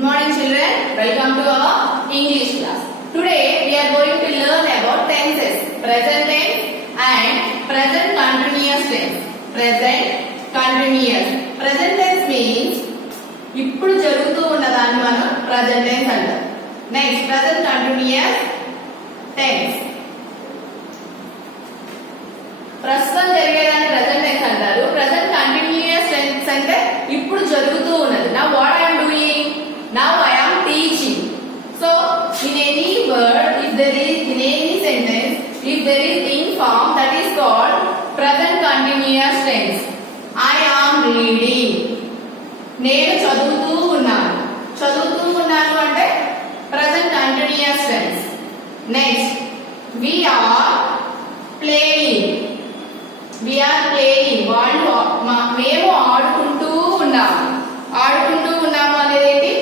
Good morning children, welcome to our English class. Today we are going to learn about tenses, present tense and present continuous tense. Present tense means ఇప్పుడు జరుగుతూ ఉన్నదాన్ని మనం present tense అంటాం. Next, present continuous tense. ప్రస్తుతం జరిగేదాన్ని present tense అంటారు. Present continuous tense అంటే ఇప్పుడు జరుగుతూ ఉన్నది. Now what I am doing? Now I am teaching. So in any word, if there is in any sentence, if there is in form, that is called present continuous tense. I am reading. నేను చదువుతూ ఉన్నాను. చదువుతూ ఉన్నాను అంటే present continuous tense. Next, we are playing. We are playing. మేము ఆడుకుంటూ ఉన్నాము. ఆడుకుంటూ ఉన్నాము అనేది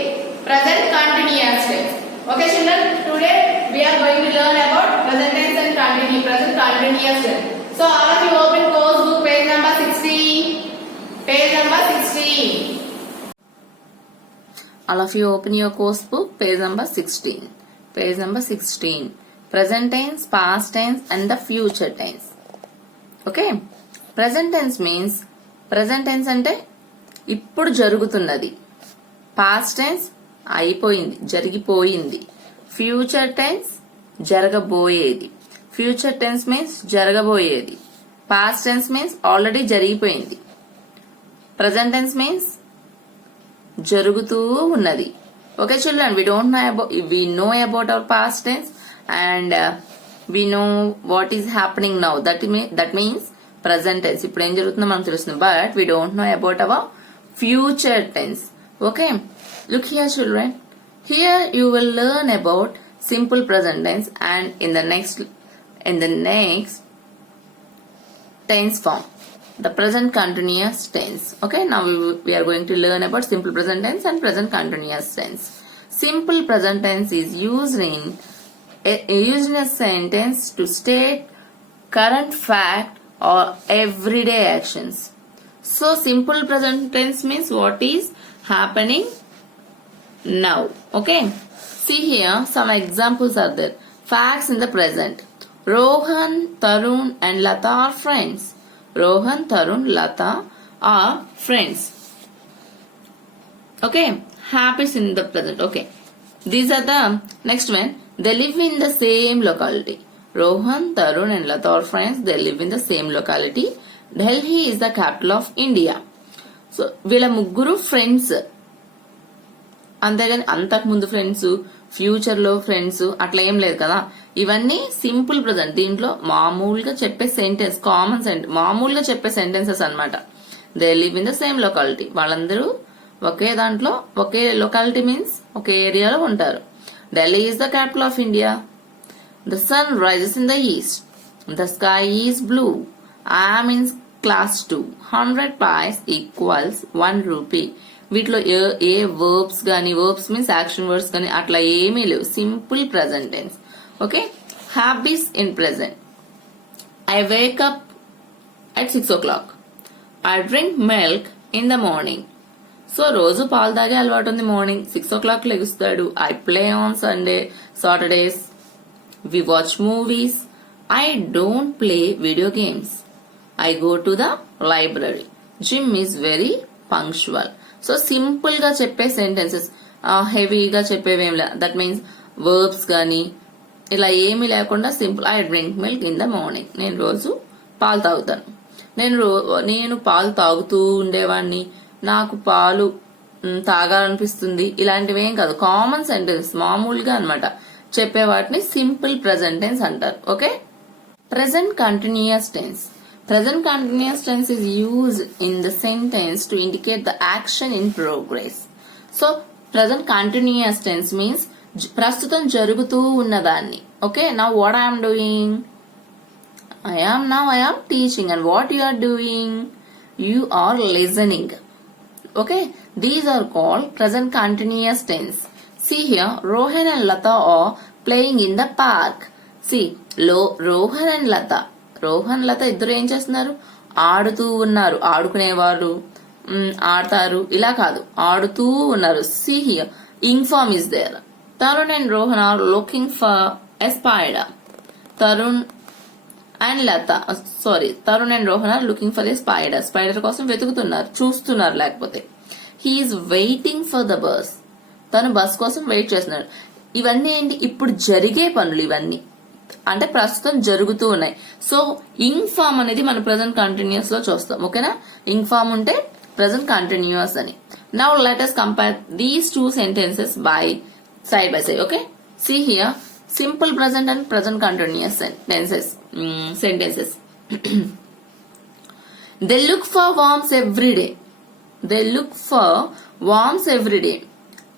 present continuous tense. Okay children, today we are going to learn about present tense and present continuous tense. So all of you open course book page number 16. Page number 16. All of you open your course book, page number 16. Page number 16. Present tense, past tense and the future tense. Okay? Present tense means, present tense అంటే ఇప్పుడు జరుగుతున్నది. Past tense అయిపోయింది, జరిగిపోయింది. Future tense జరగబోయేది. Future tense means జరగబోయేది. Past tense means already జరిగిపోయింది. Present tense means జరుగుతూ ఉన్నది. Okay children, we know about our past tense and we know what is happening now. That means present tense. ఇప్పుడు ఏం జరుగుతుందో మనకు తెలుస్తుంది. But we don't know about our future tense. Okay? Look here children. Here you will learn about simple present tense and in the next tense form, the present continuous tense. Okay, now we are going to learn about simple present tense and present continuous tense. Simple present tense is used in a sentence to state current fact or everyday actions. So simple present tense means what is happening now. Okay, see here some examples are there. Facts in the present. Rohan, Tarun and Lata are friends. Rohan, Tarun, Lata are friends. Okay, habits in the present. Okay, these are the next one. They live in the same locality. Rohan, Tarun and Lata are friends. They live in the same locality. Delhi is the capital of India. So వీళ్ళ ముగ్గురు ఫ్రెండ్స్. అంతేగాని అంతకుముందు friends, future లో ఫ్రెండ్స్ అట్లా ఏం లేదు కదా. ఇవన్నీ సింపుల్ ప్రజెంట్. దీంట్లో మామూలుగా చెప్పే సెంటెన్స్, కామన్ సెంటెన్స్, మామూలుగా చెప్పే సెంటెన్సెస్ అన్నమాట. They live in the same locality. వాళ్ళందరూ ఒకే దాంట్లో, ఒకే లొకాలిటీ మీన్స్ ఒకే ఏరియాలో ఉంటారు. Delhi is the capital of India. The sun rises in the east. The sky is blue. I am in class 2. 100 pies equals 1 rupee. వీటిలో ఏ వర్బ్స్ గానీ, వర్బ్స్ మీన్స్ యాక్షన్ వర్డ్స్ గానీ అట్లా ఏమీ లేవు. Simple present tense. Okay, habits in present. I wake up at 6 o'clock. I drink milk in the morning. So రోజు పాలు తాగే అలవాటు ఉంది. మార్నింగ్ 6 o'clock లెగుస్తాడు. I play on Saturdays. We watch movies. I don't play video games. I go to the library. Jim is very punctual. So simple గా చెప్పే సెంటెన్సెస్, హెవీగా చెప్పేవేం లే. దట్ మీన్స్ వర్బ్స్ గానీ ఇలా ఏమీ లేకుండా simple. I drink milk in the morning. నేను రోజు పాలు తాగుతాను. నేను పాలు తాగుతూ ఉండేవాడిని. నాకు పాలు తాగాలనిపిస్తుంది. ఇలాంటివేం కాదు, కామన్ సెంటెన్స్, మామూలుగా అన్నమాట. చెప్పే వాటిని సింపుల్ ప్రెజెంట్ టెన్స్ అంటారు. Okay, present continuous tense. Present continuous tense is used in the sentence to indicate the action in progress. So, present continuous tense means ప్రస్తుతం జరుగుతూ ఉన్నదాన్ని. Okay, now what I am doing? I am teaching. And what you are doing? You are listening. Okay, these are called present continuous tense. See here, Rohan and Lata are playing in the park. See, Rohan and Lata ఇద్దరు ఏం చేస్తున్నారు? ఆడుతూ ఉన్నారు. ఆడుకునేవారు, ఆడతారు ఇలా కాదు, ఆడుతూ ఉన్నారు. See here, ing form is there. Tarun and Rohan are looking for a spider. Tarun and Rohan are looking for a spider. Spider కోసం వెతుకుతున్నారు, చూస్తున్నారు. లేకపోతే he is waiting for the bus. తను బస్ కోసం వెయిట్ చేస్తున్నాడు. ఇవన్నీ ఏంటి, ఇప్పుడు జరిగే పనులు. ఇవన్నీ అంటే ప్రస్తుతం జరుగుతూ ఉన్నాయి. సో ఇంగ్ ఫామ్ అనేది మన ప్రెసెంట్ కంటిన్యూస్ లో చూస్తాం. ఓకేనా, ఇంగ్ ఫామ్ ఉంటే ప్రెసెంట్ కంటిన్యూస్ అని. Now let us compare these two sentences by side. Okay, see here, simple present and present continuous sentences. They look for worms every day. They look for worms every day.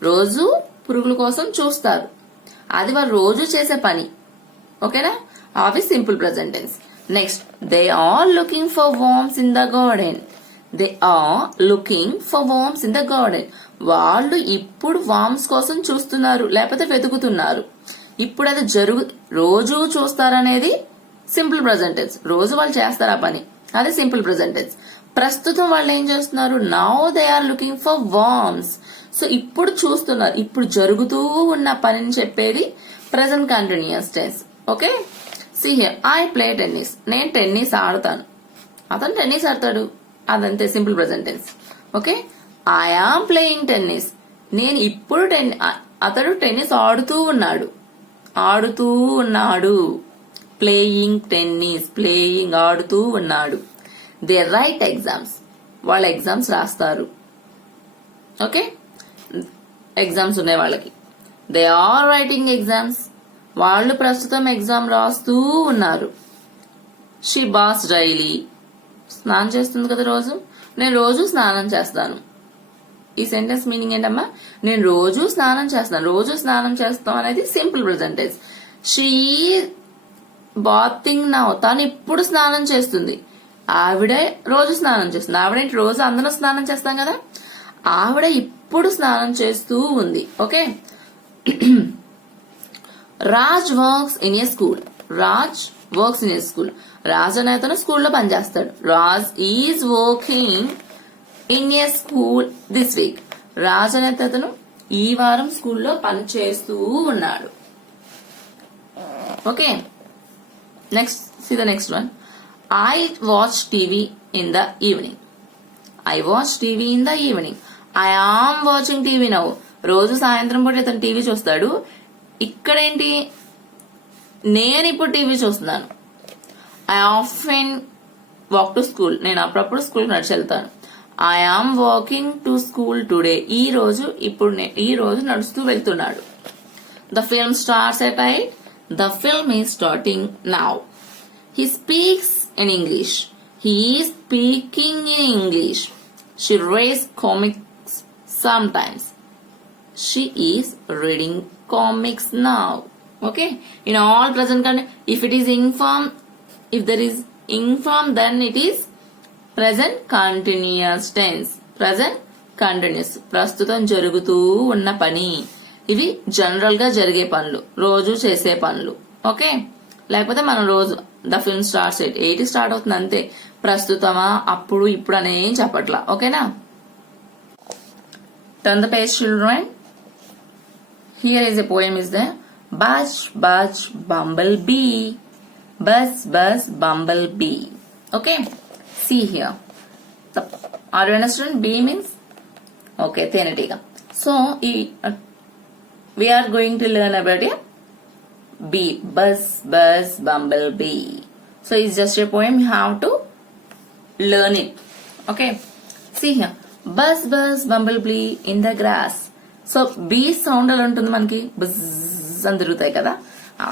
రోజు పురుగుల కోసం చూస్తారు. అది వారు రోజు చేసే పని. ఓకేనా, అవి simple present tense. Next, they are looking for worms in the garden. They are looking for worms in the garden. వాళ్ళు ఇప్పుడు వామ్స్ కోసం చూస్తున్నారు, లేకపోతే వెతుకుతున్నారు. ఇప్పుడు అది రోజు చూస్తారనేది సింపుల్ ప్రెసెంట్ టెన్స్. రోజు వాళ్ళు చేస్తారు ఆ పని, అది సింపుల్ ప్రెసెంట్ టెన్స్. ప్రస్తుతం వాళ్ళు ఏం చేస్తున్నారు, now they are looking for worms. So ఇప్పుడు చూస్తున్నారు, ఇప్పుడు జరుగుతూ ఉన్న పనిని చెప్పేది present continuous tense. Okay, see here, I play tennis. నేను టెన్నిస్ ఆడతాను, అతను టెన్నిస్ ఆడతాడు, అదంతే simple present tense. Okay, I am playing tennis. నేను ఇప్పుడు అతడు టెన్నిస్ ఆడుతూ ఉన్నాడు. ప్లేయింగ్ టెన్నిస్, ప్లేయింగ్ ఆడుతూ ఉన్నాడు. They write exams. వాళ్ళ ఎగ్జామ్స్ రాస్తారు. ఓకే, ఎగ్జామ్స్ ఉన్నాయి వాళ్ళకి. They are writing exams. వాళ్ళు ప్రస్తుతం ఎగ్జామ్ రాస్తూ ఉన్నారు. She baths daily. స్నానం చేస్తుంది కదా రోజు. నేను రోజు స్నానం చేస్తాను. ఈ సెంటెన్స్ మీనింగ్ ఏంటమ్మా, నేను రోజు స్నానం చేస్తాను. రోజు స్నానం చేస్తాం అనేది simple present tense. She bathing now. తను ఇప్పుడు స్నానం చేస్తుంది. ఆవిడే రోజు స్నానం చేస్తుంది. ఆవిడేంటి, రోజు అందరూ స్నానం చేస్తాం కదా, ఆవిడ ఇప్పుడు స్నానం చేస్తూ ఉంది. Okay, Raj works in a school. Raj works in a school. Raj అనే అతను స్కూల్లో పనిచేస్తాడు. Raj is working in a school this week. Raj అనే అతను ఈ వారం స్కూల్లో పని చేస్తూ ఉన్నాడు. Okay, next, see the next one. I watch TV in the evening. I watch TV in the evening. I am watching TV now. రోజు సాయంత్రం పూట ఇతను టీవీ చూస్తాడు. ఇక్కడేంటి, నేను ఇప్పుడు టీవీ చూస్తున్నాను. I often walk to school. నేను అప్పుడప్పుడు స్కూల్ నడిచి వెళ్తాను. I am walking to school today. ఈ రోజు నడుస్తూ వెళ్తున్నాడు. The film starts at 8. The film is starting now. He speaks in English. He is speaking in English. She reads comics sometimes. She is reading comics now. Okay, in all present if it is ing form, if there is ing form, then it is present continuous tense. Present continuous, ప్రస్తుతం జరుగుతూ ఉన్న పని. ఇవి జనరల్ గా జరిగే పనులు, రోజు చేసే పనులు. ఓకే, లేకపోతే మనం రోజు the film starts at 8 start అవుతుంది అంతే. ప్రస్తుతమా, అప్పుడు, ఇప్పుడు అనేం చెప్పట్లా. ఓకేనా, turn the page children. Here is a poem is the buzz buzz bumble bee. Buzz buzz bumble bee. Okay, see here, are you understand? Bee means okay, తేనెటీగ. So we are going to learn about a bee. Buzz buzz bumblebee. So it's just a poem, you have to learn it. Okay, see here, buzz buzz bumblebee in the grass. So bee sound ala untundi manaki, buzz అని తిరుగుతాయి కదా,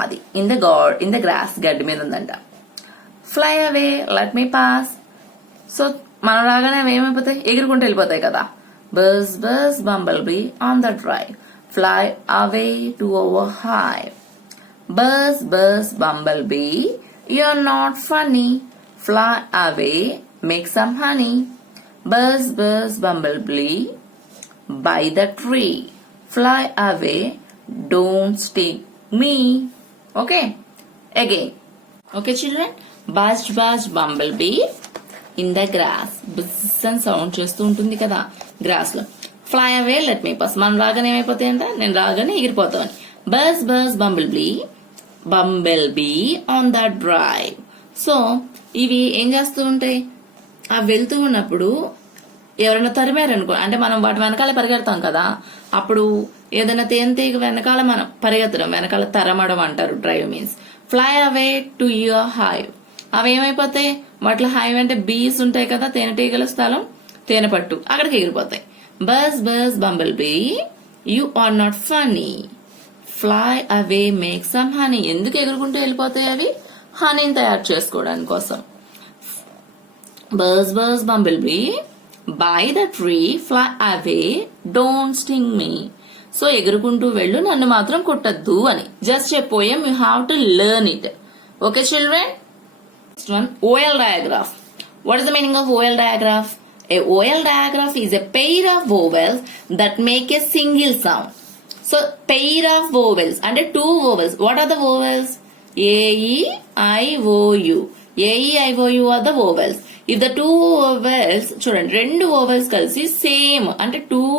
అది in the grass, గడ్డి మీద ఉందంట. Fly away, let me pass. So మనం రాగానే అవి ఏమైపోతాయి, ఎగురుకుంటూ వెళ్ళిపోతాయి కదా. Buzz buzz bumblebee on the drive. Fly away to over high. Buzz buzz bumblebee, you're not funny. Fly away, make some honey. Buzz buzz bumblebee, by the tree. Fly away, don't sting me. Okay, again. Okay children, buzz buzz bumblebee in the grass. Buzz and sound చేస్తూ ఉంటుంది కదా grass లో. Fly away let me pass. మనం రాగానే ఏమైపోతాయి అంట, నేను రాగానే ఎగిరిపోతామని. Buzz buzz bumble bee on the drive. So ఇవి ఏం చేస్తూ ఉంటాయి, అవి వెళ్తూ ఉన్నప్పుడు ఎవరైనా తరిమారనుకో, అంటే మనం వాటి వెనకాల పరిగెడతాం కదా, అప్పుడు ఏదైనా తేనెటీగ వెనకాల మనం పరిగెత్తడం, వెనకాల తరమడం అంటారు. Drive means fly away to your hive. అవి ఏమైపోతాయి, వాటిలో హైవ్ అంటే బీస్ ఉంటాయి కదా, తేనెటీగల స్థలం, తేనె పట్టు, అక్కడికి ఎగిరిపోతాయి. Buzz buzz bumble bee you are not funny, fly away make some honey. ఎందుకు ఎగురుకుంటూ వెళ్ళిపోతాయి అవి, హనీని తయారు చేసుకోవడానికి కోసం. Buzz buzz bumble bee by the tree fly away don't sting me. So ఎగురుకుంటూ వెళ్ళు, నన్ను మాత్రం కొట్టద్దు అని. Just a poem, you have to learn it. Okay children. Next one, OL diagraph. What is the meaning of OL diagraph? A OL diagraph is a pair of vowels that make a single sound. So pair of vowels and two vowels. What are the vowels? A, E, I, O, U. A, E, I, O, U are the vowels. If the two vowels, చూడండి, రెండు vowels కలిసి same అంటే two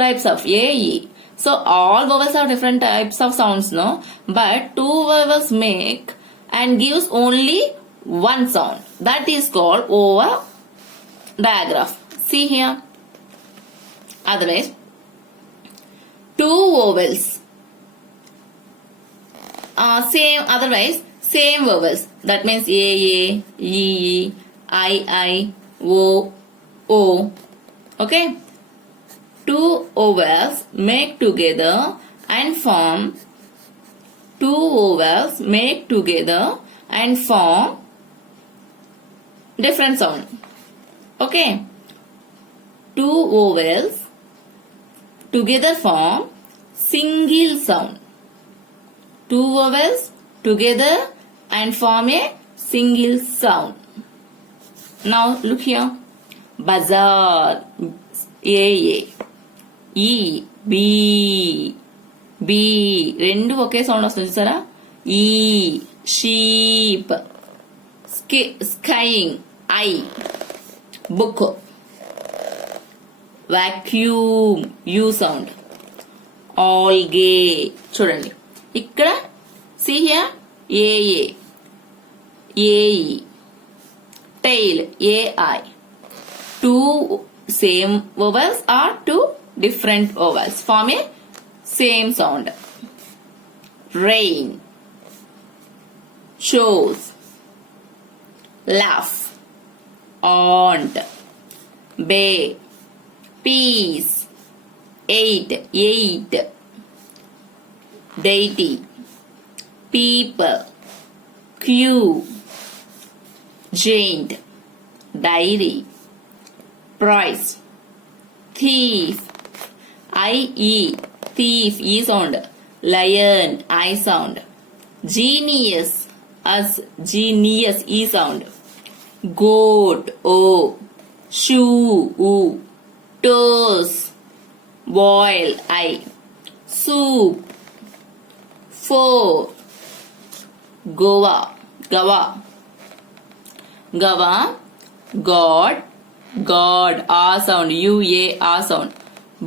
types of A, E. So all vowels have different types of sounds, no? But two vowels make and gives only one sound. That is called OL diagraph. See here. Otherwise, two vowels same, otherwise same vowels. That means A, E, I, O, O. Okay. Two vowels make together and form. Two vowels make together and form different sound. Okay. Two vowels together form single sound. Two vowels together and form a single sound. Now look here. Bazaar. A, E, B, B. రెండు ఒకే సౌండ్ వస్తుంది చూసారా. ఈ, sheep, skiing, I, book, vacuum, U sound, ఆల్ గే. చూడండి ఇక్కడ see here, AA, AE, tail, AI. Two same vowels or two different vowels form a same sound. Rain, shows, laugh, aunt, bay, peace, eight, deity, people, queue, giant, diary, price, thief, I-E, thief, E sound, lion, I sound, genius, as genius, E sound, goat, O, shoe, U, toes, boil, I, soup, four, goa, gawa, god, God, R sound, U-A, R sound.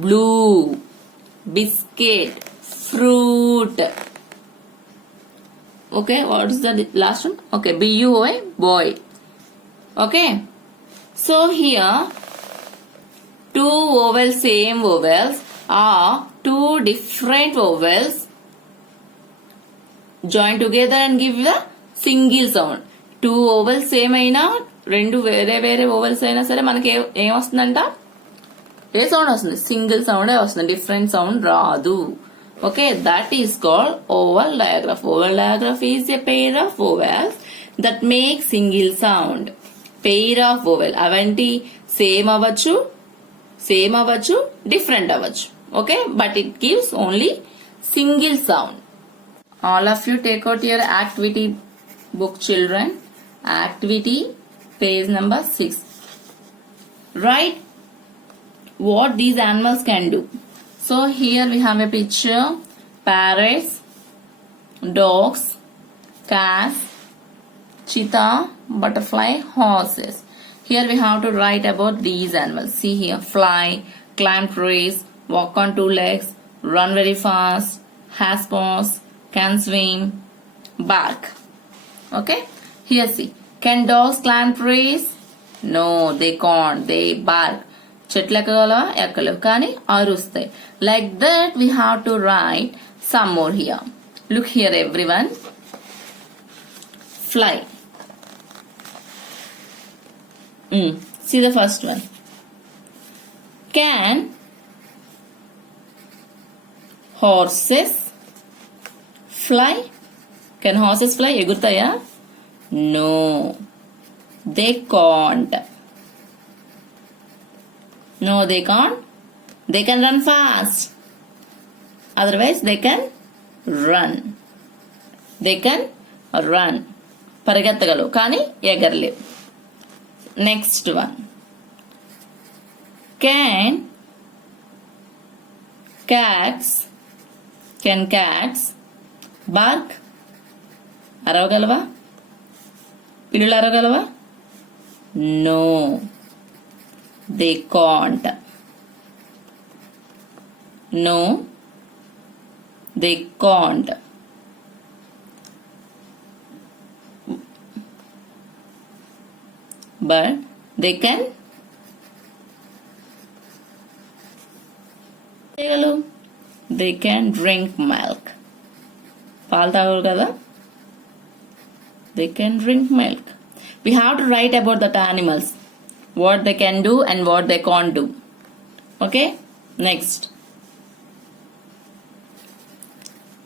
Blue, biscuit, fruit. Okay, what is the last one? Okay, B-U-O-Y, boy. Okay, so here two vowels, same vowels, are two different vowels joined together and give the single sound. Two vowels same అయినా, రెండు వేరే వేరే ఓవెల్స్ అయినా సరే మనకి ఏం వస్తుందంట, ఏ సౌండ్ వస్తుంది, సింగిల్ సౌండే వస్తుంది, డిఫరెంట్ సౌండ్ రాదు. Okay, that is called vowel digraph. Vowel digraph is a pair of vowels that make single sound. Pair of vowel అవంటి సేమ్ అవ్వచ్చు, డిఫరెంట్ అవ్వచ్చు. Okay, but it gives only single sound. All of you take out your activity book children. Activity page number 6. Write what these animals can do. So here we have a picture: parrots, dogs, cats, cheetah, butterfly, horses. Here we have to write about these animals. See here: fly, climb trees, walk on two legs, run very fast, has paws, can swim, bark. Okay, here see. Can dogs climb trees? No, they can't. They bark. చెట్లు ఎక్కగలవా ఎక్కలేవు కానీ అరుస్తాయి. Like that we have to write some more here. Look here everyone. Fly. See the first one. Can horses fly? Can horses fly? ఎగురుతాయా? No, they can't. No, they can't. They can run fast. Otherwise, they can run. They can run. పరిగెత్తగలవు కానీ ఎగరలేవు. Next one. Can cats bark? అరవగలవా? పిల్లులు అరవగలవా? No, they can't. No, they can't. But they can. They can drink milk. పాలు తాగరు కదా? They can drink milk. We have to write about that animals. What they can do and what they can't do. Okay? Next.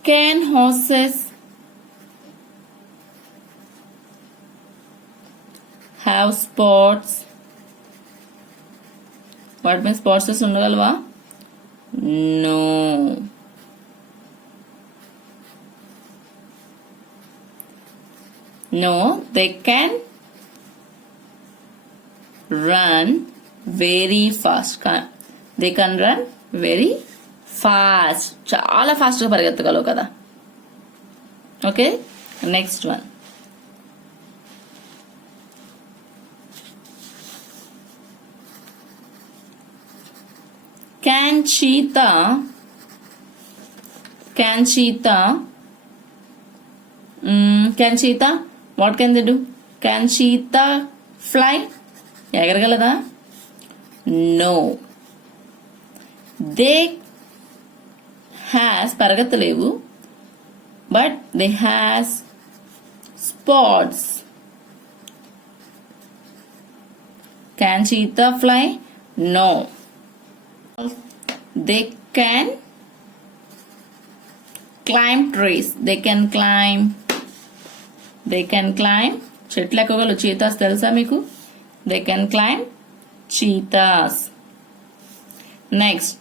Can horses have spots? What means spots is undagalva? No. No, they can run very fast. They can run very fast. చాలా ఫాస్ట్ గా పరిగెత్తగలవు కదా. Okay, next one. Can cheetah what can they do? Can cheetah fly? ఎగరగలదా? No, they has పరిగెత్తలేవు but they has spots. Can cheetah fly? No, they can climb trees. They can climb. చెట్లు ఎక్కగలవు. చీతాస్ తెలుసా మీకు? They can climb cheetahs. Next,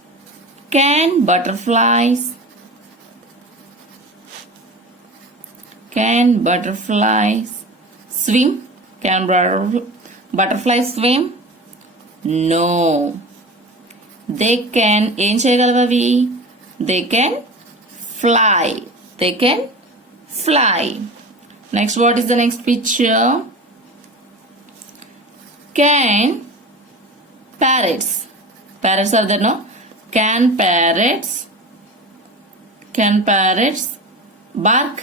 can butterflies swim? Can butterflies swim? No, they can. ఏం చేయగలవు అవి? They can fly. Next, what is the next picture? Can parrots are there? No. Can parrots bark?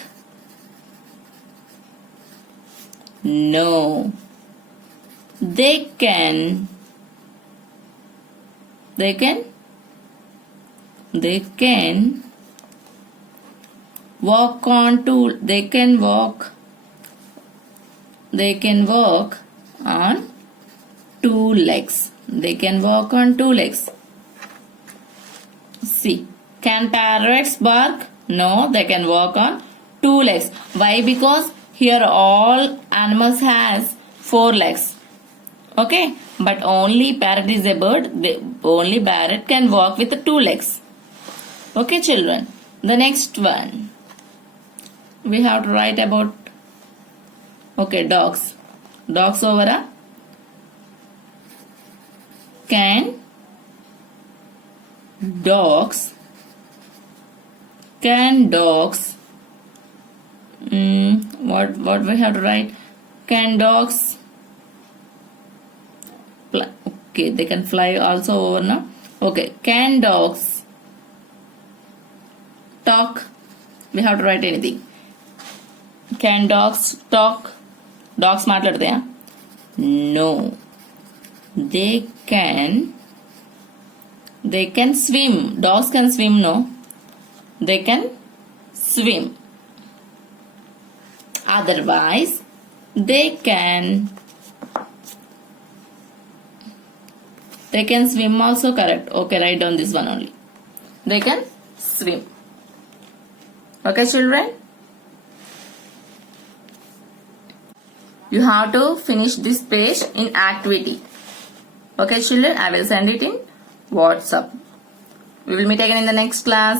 No, they can walk on two. They can walk on two legs. See, can parrots bark? No, they can walk on two legs. Why? Because here all animals has 4 legs. Okay, but only parrot is a bird. Only parrot can walk with 2 legs. Okay, children. The next one we have to write about. Okay, dogs over. Can dogs what we have to write? Can dogs fly? Okay, they can fly also over now. Okay, can dogs talk? We have to write anything. Can dogs talk? Dogs మాట్లాడతాయా? No. They can swim. Dogs can swim, no? They can swim. Otherwise, they can swim also, correct. Okay, write down this one only. They can swim. Okay, children? You have to finish this page in activity. Okay, children? I will send it in WhatsApp. We will meet again in the next class.